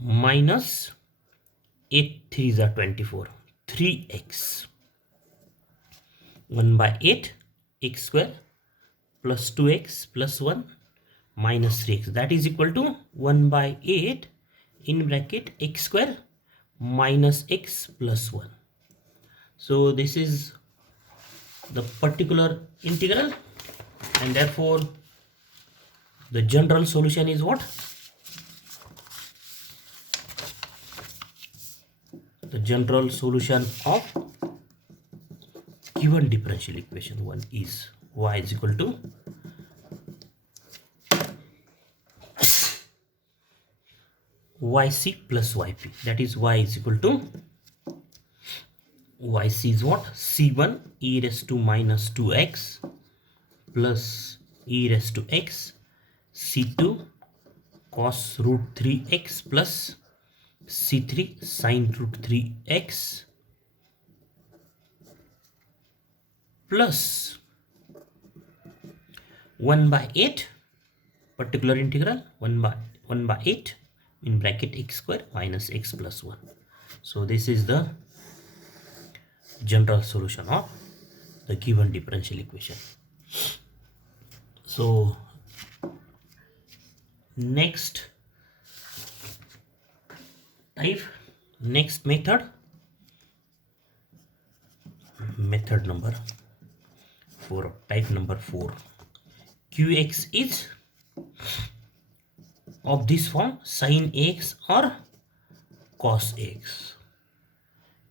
minus 8 3s are 24, 3x, 1 by 8 x square plus 2x plus 1 minus 3x, that is equal to 1 by 8 in bracket x square minus x plus 1. So this is the particular integral, and therefore the general solution is what? The general solution of given differential equation 1 is y is equal to yc plus yp, that is y is equal to yc is what? c1 e raised to minus 2x plus e raised to x, c2 cos root 3x plus c3 sin root 3x plus 1 by 8 particular integral 1 by 8 in bracket x square minus x plus 1. So this is the general solution of the given differential equation. So next method number 4, type number 4. Qx is of this form, sin x or cos x.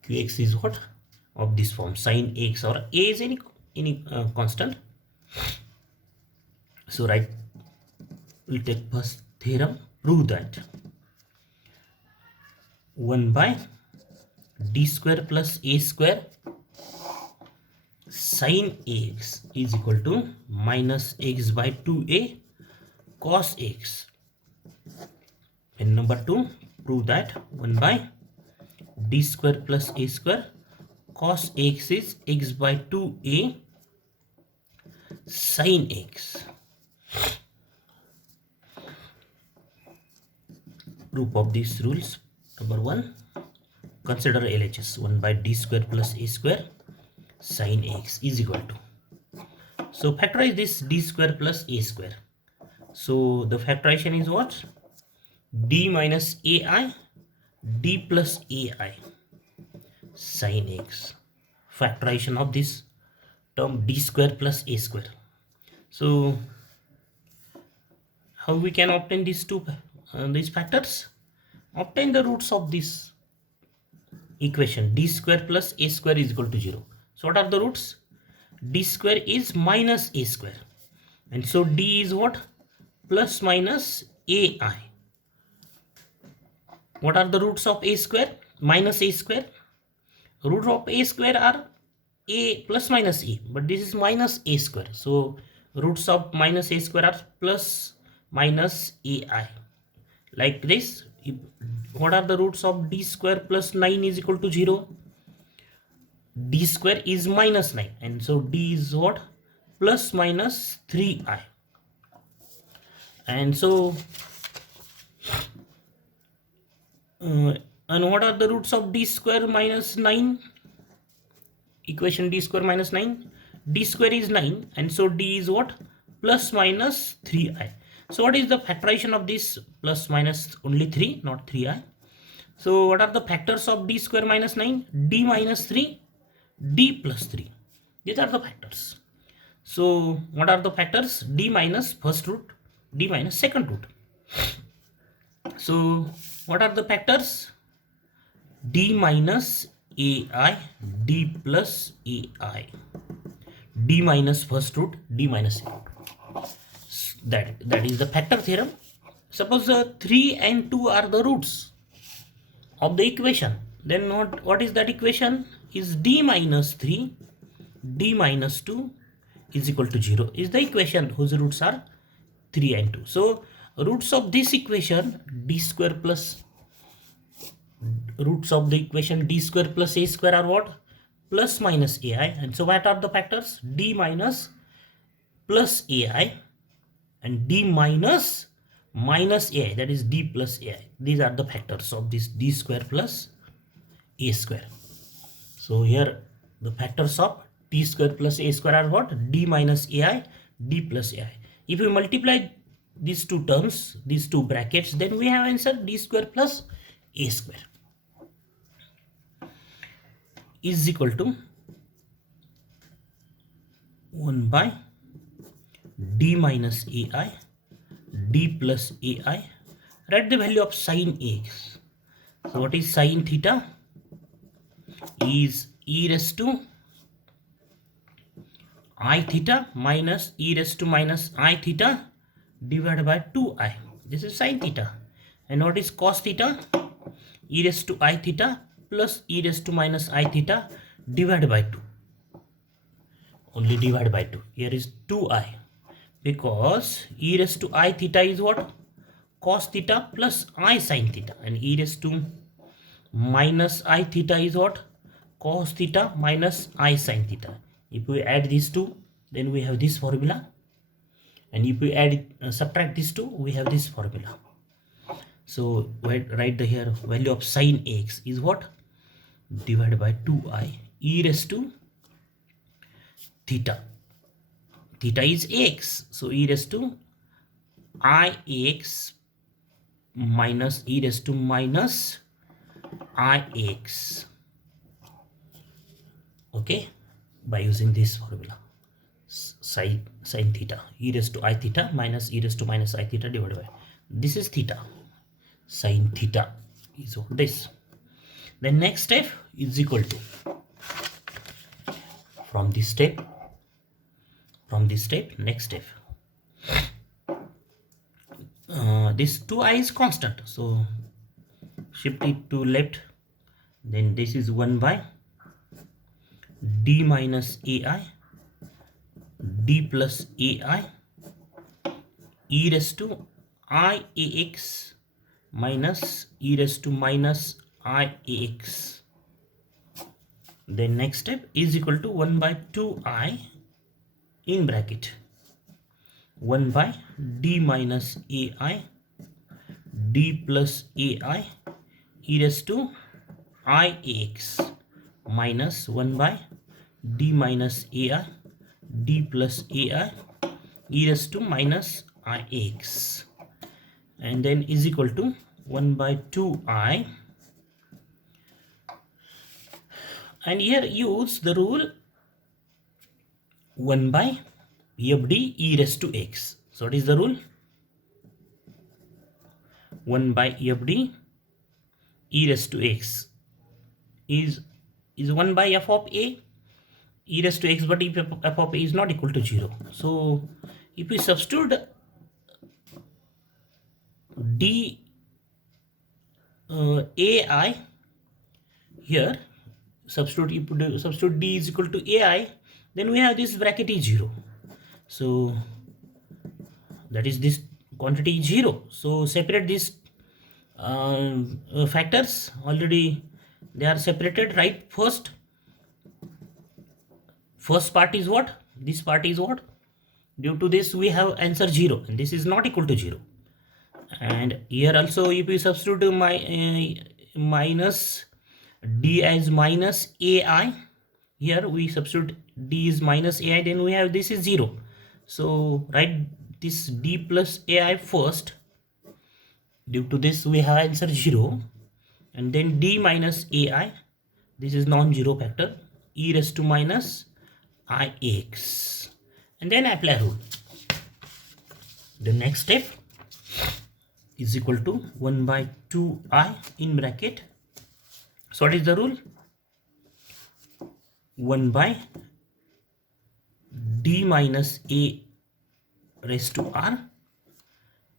Qx is what? Of this form, sin x, or a is any constant. So right, we'll take first theorem, prove that 1 by d square plus a square sin x is equal to minus x by 2a cos x. And number 2, prove that 1 by d square plus a square cos x is x by 2a sin x. Proof of these rules. Number 1, consider LHS. 1 by d square plus a square sin x is equal to. So factorize this d square plus a square. So the factorization is what? D minus ai d plus ai sin x. Factorization of this term d square plus a square. So how we can obtain these these factors? Obtain the roots of this equation. D square plus a square is equal to 0. So what are the roots? D square is minus a square, and so d is what? Plus minus ai. What are the roots of a square? Minus a square. Root of a square are a plus minus a, but this is minus a square. So roots of minus a square are plus minus ai. Like this, what are the roots of d square plus 9 is equal to 0? D square is minus 9, and so d is what? Plus minus 3i. And so and what are the roots of d square minus 9? Equation d square minus 9. D square is 9, and so d is what? Plus minus 3i. So what is the factorization of this? Plus minus only 3, not 3i. So what are the factors of d square minus 9? D minus 3, d plus 3. These are the factors. So what are the factors? D minus first root, d minus second root. So what are the factors? D minus ai, d plus ai, d minus first root, d minus second root. That is the factor theorem. Suppose 3 and 2 are the roots of the equation, then what is that equation? Is d minus 3, d minus 2 is equal to 0 is the equation whose roots are 3 and 2. So roots of this equation d square plus, roots of the equation d square plus a square are what? Plus minus ai. And so what are the factors? D minus plus ai and d minus minus ai, that is d plus ai. These are the factors of this d square plus a square. So here the factors of d square plus a square are what? D minus ai, d plus ai. If we multiply these two terms, these two brackets, then we have answer d square plus a square is equal to 1 by d minus ai, d plus ai. Write the value of sine x. So what is sine theta? Is e raised to I theta minus e raised to minus I theta divided by 2i. This is sine theta. And what is cos theta? E raised to I theta plus e raised to minus I theta divided by 2. Only divided by 2. Here is 2i. Because e raised to I theta is what? Cos theta plus I sin theta. And e raised to minus I theta is what? Cos theta minus I sin theta. If we add these two, then we have this formula. And if we add subtract these two, we have this formula. So write the here value of sine x is what? Divided by 2i e raised to theta. Theta is x. So e raised to I x minus e raised to minus I x. Okay, by using this formula, sine theta, e raised to I theta minus e raised to minus I theta divided by, this is theta, sine theta is what this. The next step is equal to, from this step, next step, this 2i is constant, so shift it to left, then this is 1 by d minus ai, d plus ai, e raised to I ax minus e raised to minus I ax. Then next step is equal to 1 by 2i in bracket 1 by d minus ai, d plus ai, e raised to I ax minus 1 by d minus ai, d plus ai, e raised to minus I x, and then is equal to 1 by 2i, and here use the rule 1 by fd e raised to x. So what is the rule? 1 by fd e raised to x is 1 by f of a e raised to x, but if f of a is not equal to 0, so if we substitute d ai here, substitute d is equal to ai, then we have this bracket is 0, so that is this quantity is 0. So separate these factors, already they are separated, right? First part is what? This part is what? Due to this we have answer 0, and this is not equal to 0. And here also if we substitute minus d as minus ai, here we substitute d is minus ai, then we have this is 0. So write this d plus ai first. Due to this we have answer 0, and then d minus ai, this is non-zero factor, e raised to minus I x, and then apply rule. The next step is equal to 1 by 2i in bracket. So what is the rule? 1 by d minus a raised to r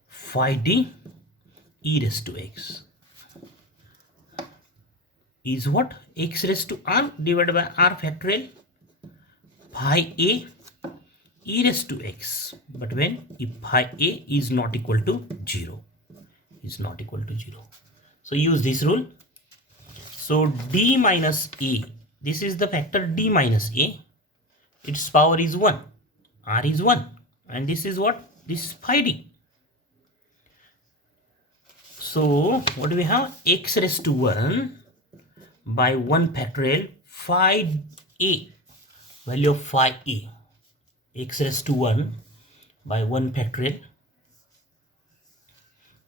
phi d e raised to x is what? X raised to r divided by r factorial phi a e raised to x, but when if phi a is not equal to 0, so use this rule. So d minus a, this is the factor d minus a, its power is 1, r is 1, and this is what? This is phi d. So what do we have? X raised to 1 by 1 factorial phi a, value of phi a, x raised to 1 by 1 factorial,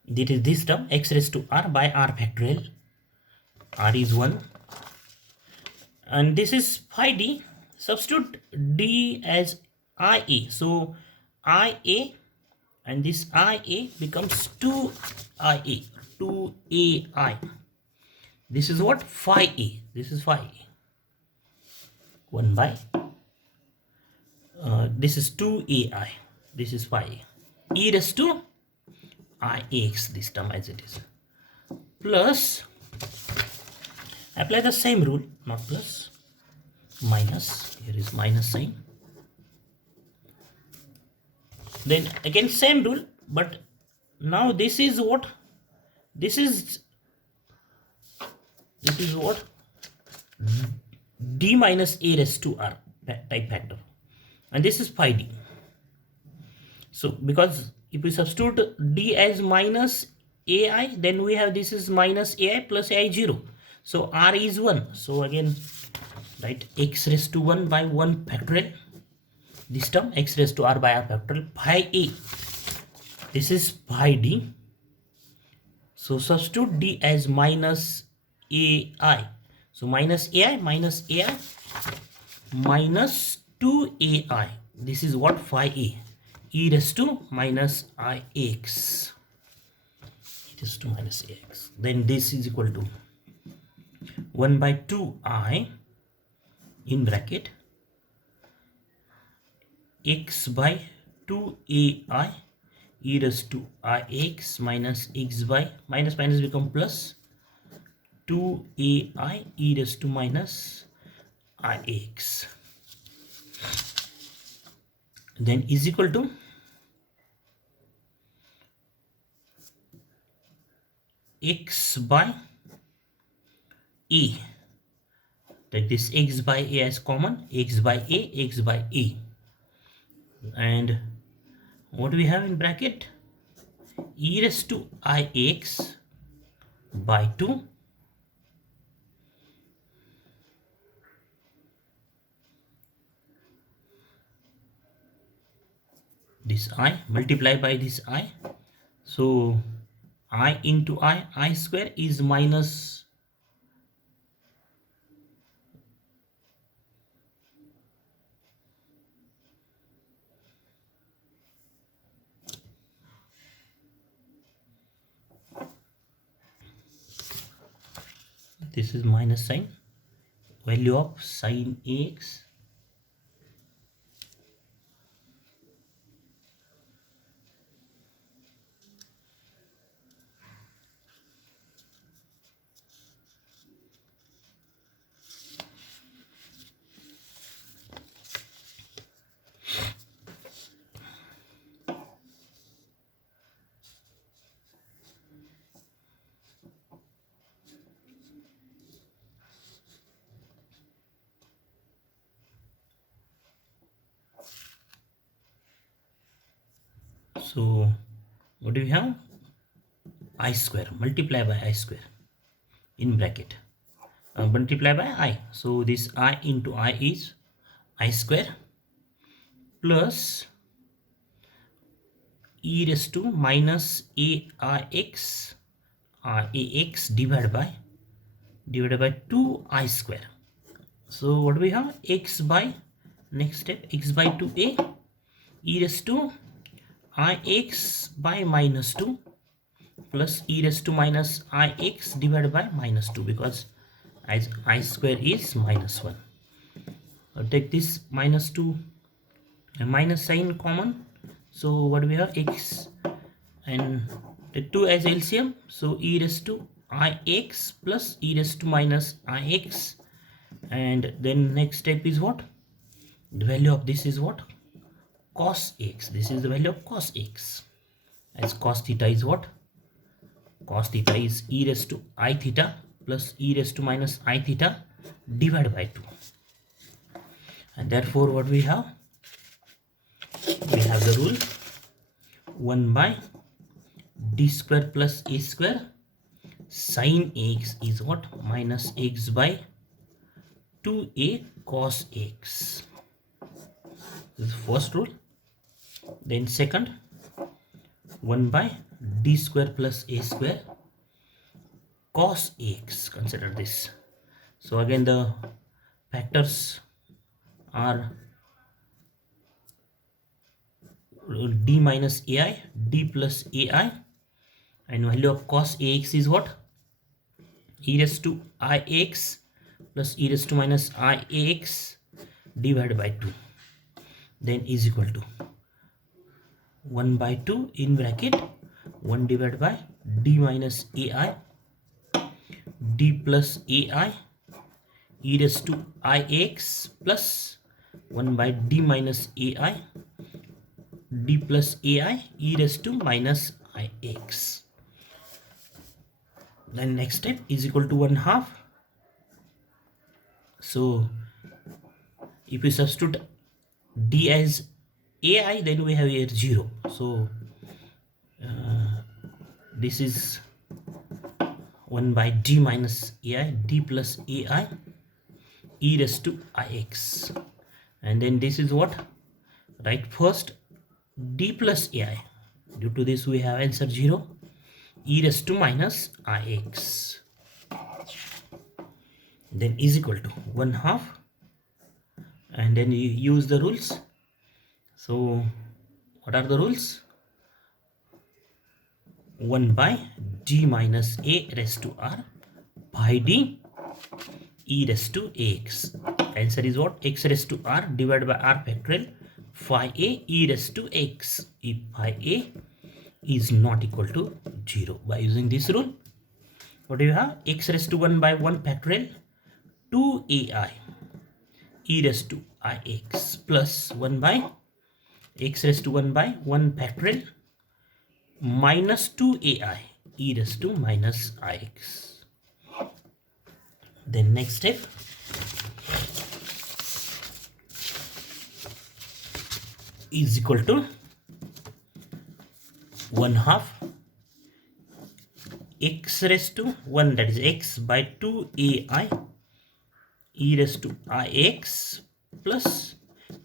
that is this term, x raised to r by r factorial, r is 1, and this is phi d. Substitute d as ia, so ia and this ia becomes 2ia, 2ai. This is what? Phi a. This is phi a. 1 by this is 2ai. This is phi a. E raised to ix, this term as it is. Plus, apply the same rule, not plus, minus. Here is minus sign. Then again same rule, but now this is what? This is what? D minus a raised to r type factor, and this is phi d. So because if we substitute d as minus ai, then we have this is minus ai plus ai 0. So r is 1. So again write x raised to 1 by 1 factorial, this term x raised to r by r factorial, phi a. This is phi d. So substitute d as minus ai. So minus ai minus 2ai. This is what? Phi a. E raised to minus ix. E raised to minus ix. Then this is equal to 1 by 2i in bracket x by 2ai e raised to ix minus x by minus become plus 2ai e raised to minus ix, then is equal to x by a. Take this x by a as common, x by a, and what do we have in bracket? E raised to ix by 2 this I multiply by this I. So I into I square is minus this is minus sign, value of sin x so what do we have? I square multiply by I square in bracket, multiply by I. So this I into I is I square plus e raised to minus aix divided by 2I square. So what do we have? X by, next step, x by 2a e raised to ix by minus 2 plus e raised to minus ix divided by minus 2, because as I square is minus 1. Take this minus 2 minus sign common. So what do we have? X and take 2 as LCM. So e raised to ix plus e raised to minus ix, and then next step is what? The value of this is what? Cos x. This is the value of cos x, as cos theta is what? Cos theta is e raised to I theta plus e raised to minus I theta divided by 2. And therefore what we have? We have the rule 1 by d square plus a square Sine x is what? Minus x by 2a cos x. This is first rule. Then second, 1 by d square plus a square cos x. Consider this. So again the factors are d minus ai, d plus ai, and value of cos ax is what? E raised to ix plus e raised to minus ix divided by 2. Then is equal to 1 by 2 in bracket 1 divided by d minus ai, d plus ai, e raised to ix plus 1 by d minus ai, d plus ai, e raised to minus ix. Then next step is equal to 1/2. So if we substitute d as ai, then we have here 0. So this is 1 by d minus ai, d plus ai, e raised to ix. And then this is what? Right, first d plus ai. Due to this we have answer 0. E raised to minus ix. Then is equal to 1/2. And then you use the rules. So what are the rules? 1 by d minus a raised to r by d e raised to ax. Answer is what? X raised to r divided by r factorial phi a e raised to x. If phi a is not equal to 0. By using this rule, what do you have? X raised to 1 by 1 factorial 2ai e raised to ix plus 1 by x raised to 1 by 1 factorial minus 2ai e raised to minus ix. Then next step, is equal to 1/2 x raised to 1, that is x by 2ai e raised to ix plus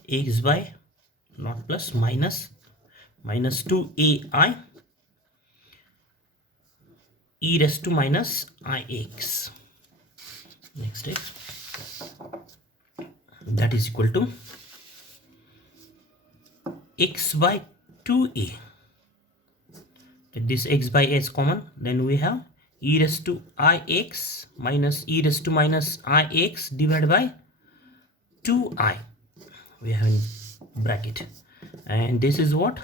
x by, not plus, minus 2ai e raised to minus ix. Next step, that is equal to x by 2a. This x by a is common, then we have e raised to ix minus e raised to minus ix divided by 2i. We have in bracket, and this is what?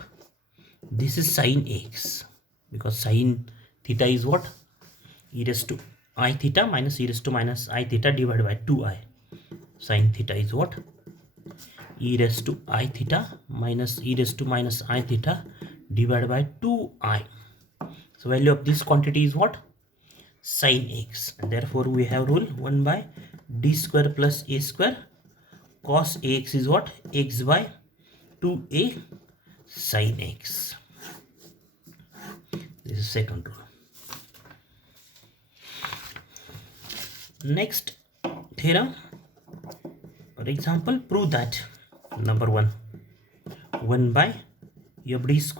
This is sine x, because sine theta is what? E raised to I theta minus e raised to minus I theta divided by 2i. Sine theta is what? E raised to I theta minus e raised to minus I theta divided by 2i. So value of this quantity is what? Sine x. And therefore we have rule 1 by d square plus a square cos ax is what? X by 2a sine x. This is second rule. Next theorem, for example, prove that number 1 by f d square